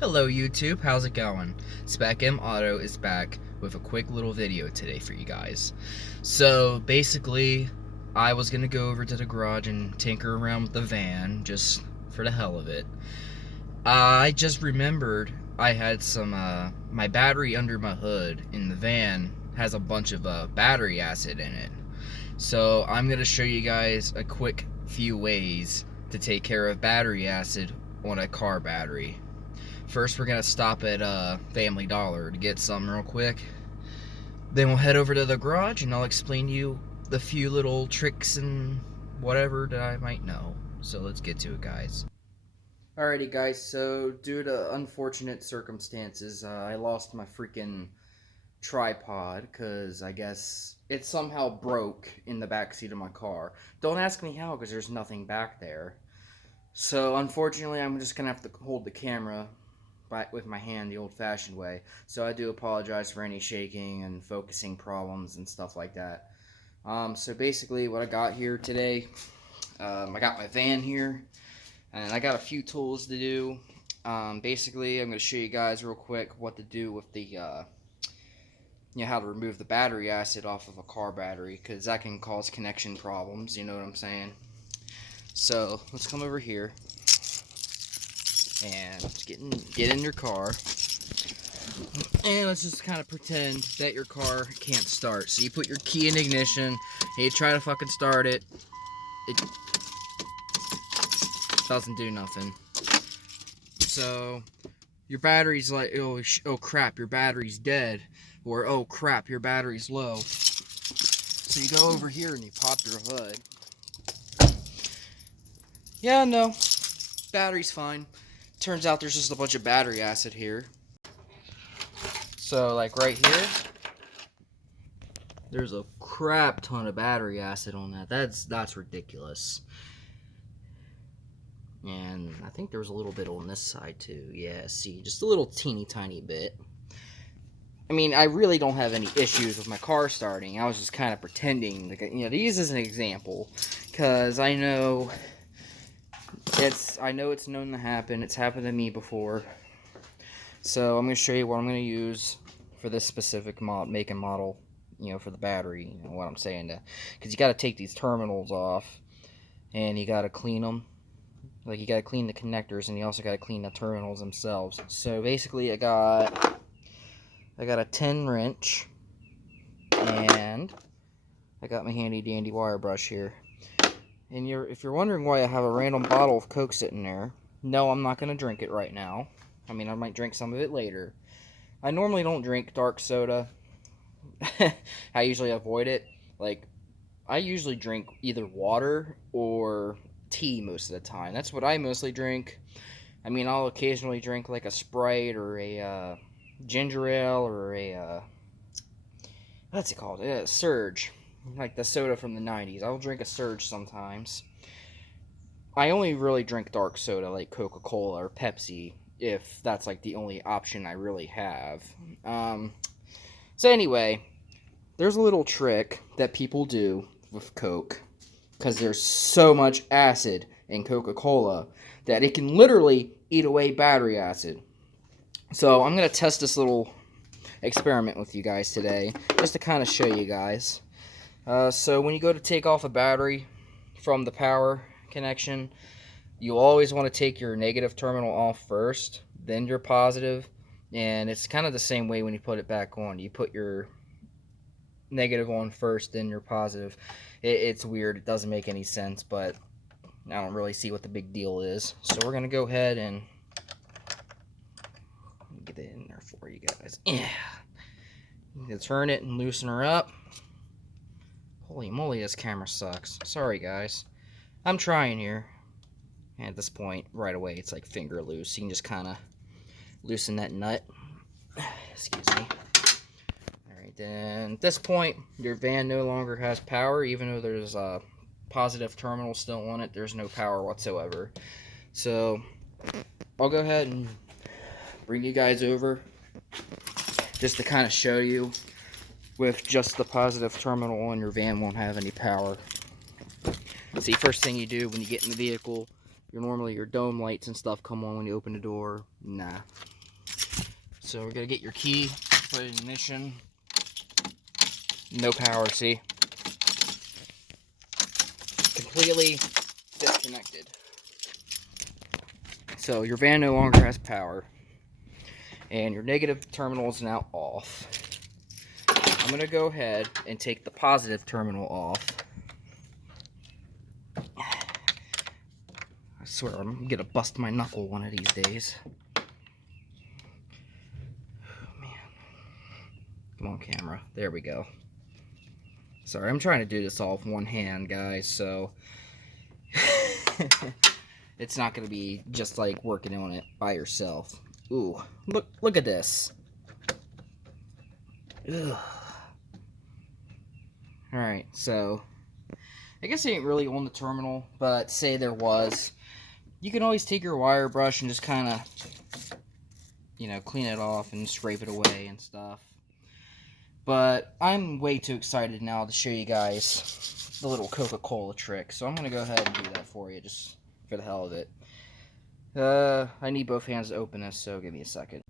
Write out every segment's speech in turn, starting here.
Hello YouTube, how's it going? Spec M Auto is back with a quick little video today for you guys. So basically, I was gonna go over to the garage and tinker around with the van just for the hell of it. I just remembered I had some, my battery under my hood in the van has a bunch of battery acid in it. So I'm gonna show you guys a quick few ways to take care of battery acid on a car battery. First, we're gonna stop at Family Dollar to get some real quick. Then we'll head over to the garage and I'll explain to you the few little tricks and whatever that I might know. So let's get to it, guys. Alrighty guys, so due to unfortunate circumstances, I lost my freaking tripod because I guess it somehow broke in the backseat of my car. Don't ask me how because there's nothing back there. So unfortunately, I'm just gonna have to hold the camera with my hand the old-fashioned way. So I do apologize for any shaking and focusing problems and stuff like that. So basically what I got here today, I got my van here and I got a few tools to do. Basically I'm going to show you guys real quick what to do with the how to remove the battery acid off of a car battery, because that can cause connection problems, you know what I'm saying. So let's come over here and get in your car, and let's just kind of pretend that your car can't start. So you put your key in ignition and you try to fucking start it. It doesn't do nothing. So your battery's like, oh crap, your battery's dead, or oh crap, your battery's low. So you go over here and you pop your hood. Yeah, no, battery's fine. Turns out there's just a bunch of battery acid here. So like right here, there's a crap ton of battery acid on that. That's ridiculous. And I think there was a little bit on this side too. Yeah, see, just a little teeny tiny bit. I mean, I really don't have any issues with my car starting. I was just kind of pretending, like, to use as an example, because I know it's known to happen. It's happened to me before. So I'm going to show you what I'm going to use for this specific make and model, for the battery. You know what I'm saying? Because you got to take these terminals off, and you got to clean them. Like, you got to clean the connectors, and you also got to clean the terminals themselves. So basically, I got a 10 wrench, and I got my handy dandy wire brush here. And if you're wondering why I have a random bottle of Coke sitting there, no, I'm not going to drink it right now. I mean, I might drink some of it later. I normally don't drink dark soda. I usually avoid it. Like, I usually drink either water or tea most of the time. That's what I mostly drink. I mean, I'll occasionally drink like a Sprite or a ginger ale or a, what's it called? A Surge. Like the soda from the 90s. I'll drink a Surge sometimes. I only really drink dark soda like COCA COLA or Pepsi, if that's like the only option I really have. So anyway, there's a little trick that people do with Coke, because there's so much acid in Coca-Cola that it can literally eat away battery acid. So I'm going to test this little experiment with you guys today, just to kind of show you guys. So when you go to take off a battery from the power connection, you always want to take your negative terminal off first, then your positive, and it's kind of the same way when you put it back on. You put your negative on first, then your positive. It's weird, it doesn't make any sense, but I don't really see what the big deal is. So we're going to go ahead and get it in there for you guys. Yeah. You can turn it and loosen her up. Holy moly, this camera sucks. Sorry, guys. I'm trying here. And at this point, right away, it's like finger loose. You can just kind of loosen that nut. Excuse me. Alright, then at this point, your van no longer has power. Even though there's a positive terminal still on it, there's no power whatsoever. So, I'll go ahead and bring you guys over just to kind of show you. With just the positive terminal on, your van won't have any power. See, first thing you do when you get in the vehicle normally your dome lights and stuff come on when you open the door. Nah. So we're gonna get your key, put it in ignition. No power, see? Completely disconnected. So your van no longer has power. And your negative terminal is now off. I'm going to go ahead and take the positive terminal off. I swear I'm going to bust my knuckle one of these days. Oh, man. Come on, camera. There we go. Sorry, I'm trying to do this all with one hand, guys, so it's not going to be just like working on it by yourself. Ooh, look at this. Ugh. Alright, so I guess it ain't really on the terminal, but say there was. You can always take your wire brush and just kind of, you know, clean it off and scrape it away and stuff. But I'm way too excited now to show you guys the little Coca Cola trick, so I'm going to go ahead and do that for you just for the hell of it. I need both hands to open this, so give me a second.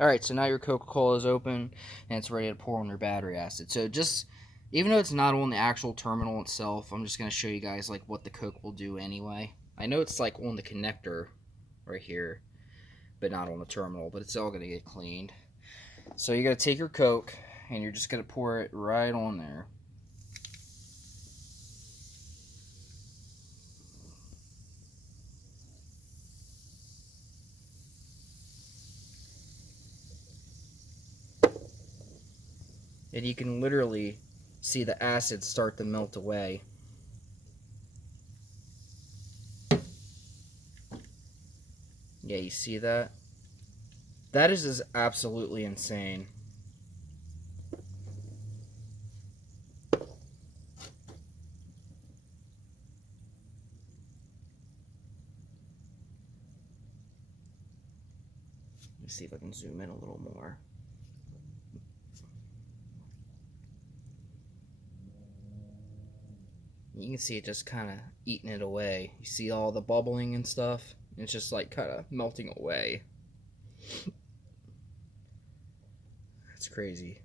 Alright, so now your Coca Cola is open and it's ready to pour on your battery acid. So just, even though it's not on the actual terminal itself, I'm just going to show you guys like what the Coke will do anyway. I know it's like on the connector right here, but not on the terminal, but it's all going to get cleaned. So you're going to take your Coke and you're just going to pour it right on there. And you can literally see the acid start to melt away. Yeah, you see that? That is just absolutely insane. Let's see if I can zoom in a little more. You can see it just kind of eating it away. You see all the bubbling and stuff? It's just like kind of melting away. That's crazy.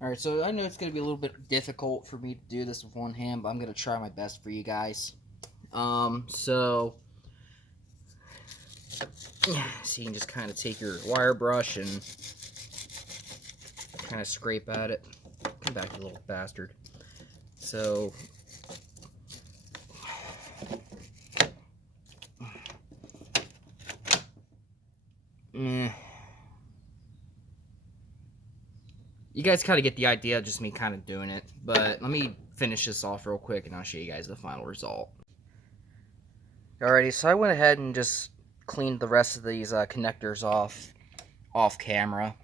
Alright, so I know it's going to be a little bit difficult for me to do this with one hand, but I'm going to try my best for you guys. So you can just kind of take your wire brush and kind of scrape at it. Come back, you little bastard. So you guys kind of get the idea of just me kind of doing it, but let me finish this off real quick and I'll show you guys the final result. Alrighty, so I went ahead and just cleaned the rest of these connectors off camera,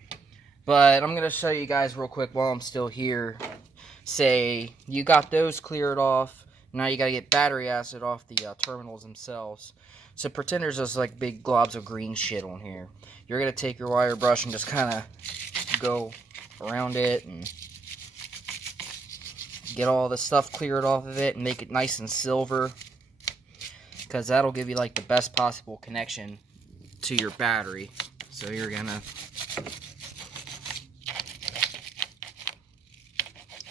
but I'm going to show you guys real quick while I'm still here. Say you got those cleared off, now you got to get battery acid off the terminals themselves. So pretend there's those like big globs of green shit on here. You're going to take your wire brush and just kind of go around it and get all the stuff cleared off of it and make it nice and silver, because that'll give you like the best possible connection to your battery. So you're gonna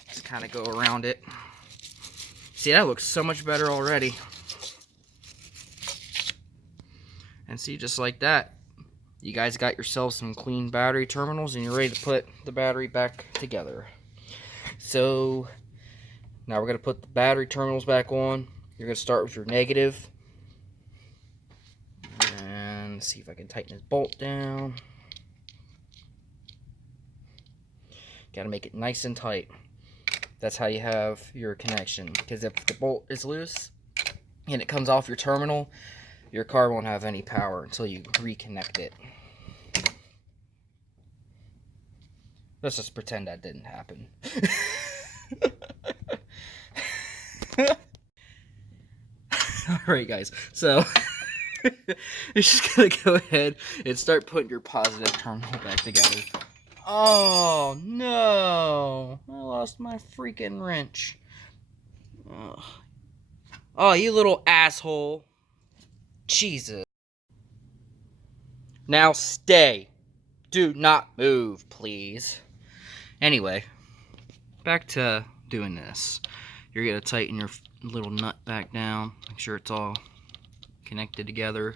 just kind of go around it. See, that looks so much better already. And see, just like that, you guys got yourselves some clean battery terminals and you're ready to put the battery back together. So now we're going to put the battery terminals back on. You're going to start with your negative. And see if I can tighten this bolt down. Got to make it nice and tight. That's how you have your connection. Because if the bolt is loose and it comes off your terminal, your car won't have any power until you reconnect it. Let's just pretend that didn't happen. Alright guys, so you're just gonna go ahead and start putting your positive terminal back together. Oh no! I lost my freaking wrench. Ugh. Oh, you little asshole. Jesus. Now stay. Do not move, please. Anyway, back to doing this. You're going to tighten your little nut back down. Make sure it's all connected together.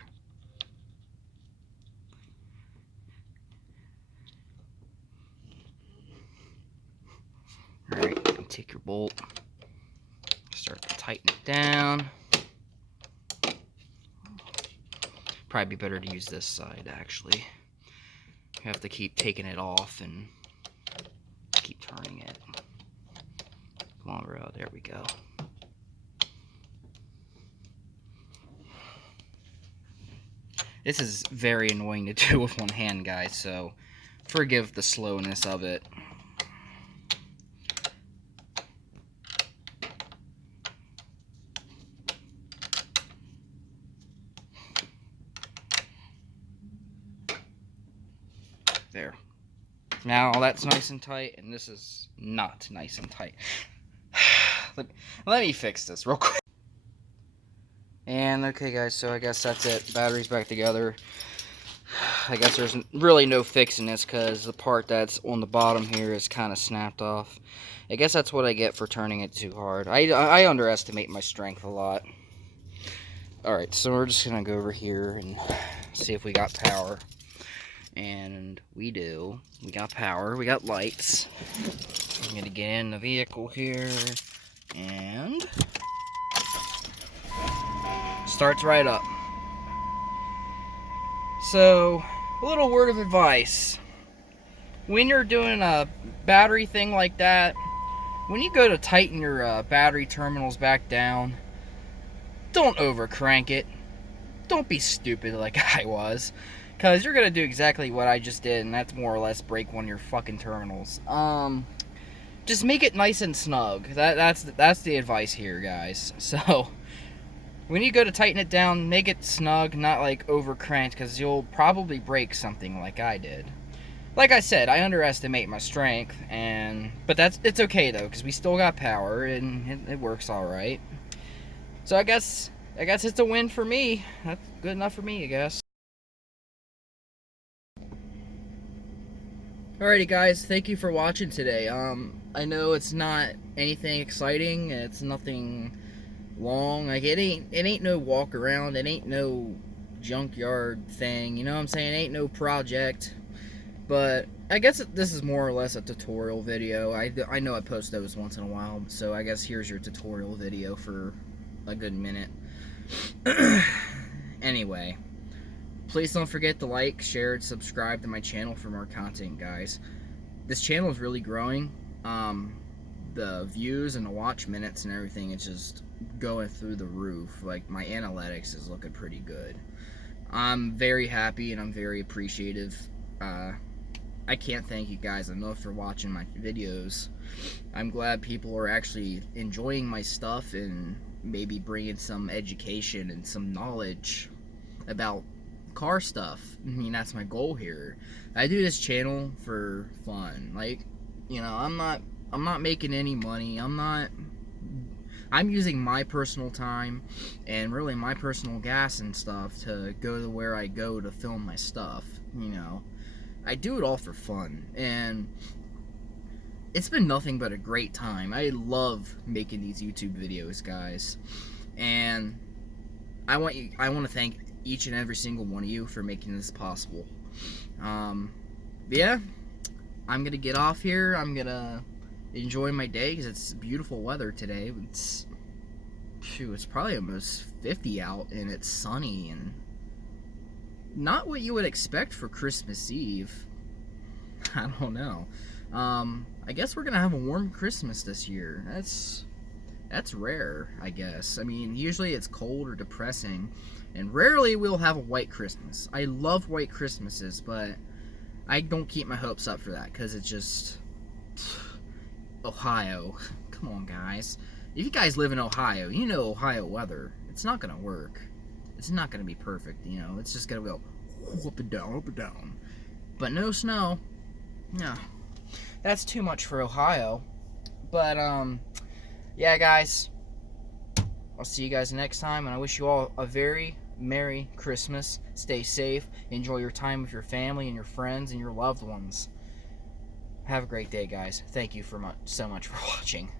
Alright, take your bolt. Start to tighten it down. Probably be better to use this side, actually. You have to keep taking it off and keep turning it. Come on, bro. There we go. This is very annoying to do with one hand, guys, so forgive the slowness of it. There. Now that's nice and tight, and this is not nice and tight. Let me fix this real quick. And okay, guys, so I guess that's it. Battery's back together. I guess there's really no fixing this because the part that's on the bottom here is kind of snapped off. I guess that's what I get for turning it too hard. I underestimate my strength a lot. Alright, so we're just going to go over here and see if we got power. And we do. We got power. We got lights. I'm going to get in the vehicle here. And starts right up. So, a little word of advice. When you're doing a battery thing like that, when you go to tighten your battery terminals back down, don't overcrank it. Don't be stupid like I was. Because you're going to do exactly what I just did, and that's more or less break one of your fucking terminals. Just make it nice and snug. That's the advice here, guys. So, when you go to tighten it down, make it snug, not like overcranked, because you'll probably break something like I did. Like I said, I underestimate my strength, but it's okay though, because we still got power, and it works all right. So I guess it's a win for me. That's good enough for me, I guess. Alrighty guys, thank you for watching today. I know it's not anything exciting, it's nothing long, like it ain't no walk around, it ain't no junkyard thing, you know what I'm saying, it ain't no project, but I guess this is more or less a tutorial video. I know I post those once in a while, so I guess here's your tutorial video for a good minute. Anyway, please don't forget to like, share, and subscribe to my channel for more content, guys. This channel is really growing. The views and the watch minutes and everything, it's just going through the roof. Like, my analytics is looking pretty good. I'm very happy and I'm very appreciative. I can't thank you guys enough for watching my videos. I'm glad people are actually enjoying my stuff and maybe bringing some education and some knowledge about car stuff. I mean, that's my goal here. I do this channel for fun. Like, you know, I'm not making any money. I'm using my personal time and really my personal gas and stuff to go to where I go to film my stuff, you know. I do it all for fun, and it's been nothing but a great time. I love making these YouTube videos, guys, and I want to thank each and every single one of you for making this possible. Yeah, I'm gonna get off here. I'm gonna enjoy my day because it's beautiful weather today. It's probably almost 50 out, and it's sunny and not what you would expect for Christmas Eve. I don't know. I guess we're gonna have a warm Christmas this year. That's rare, I guess. I mean, usually it's cold or depressing, and rarely we'll have a white Christmas. I love white Christmases, but I don't keep my hopes up for that, because it's just Ohio. Come on, guys. If you guys live in Ohio, you know Ohio weather. It's not gonna work. It's not gonna be perfect, you know. It's just gonna go up and down, up and down. But no snow. No. That's too much for Ohio. But, yeah, guys. I'll see you guys next time, and I wish you all a very Merry Christmas. Stay safe. Enjoy your time with your family and your friends and your loved ones. Have a great day, guys. Thank you so much for watching.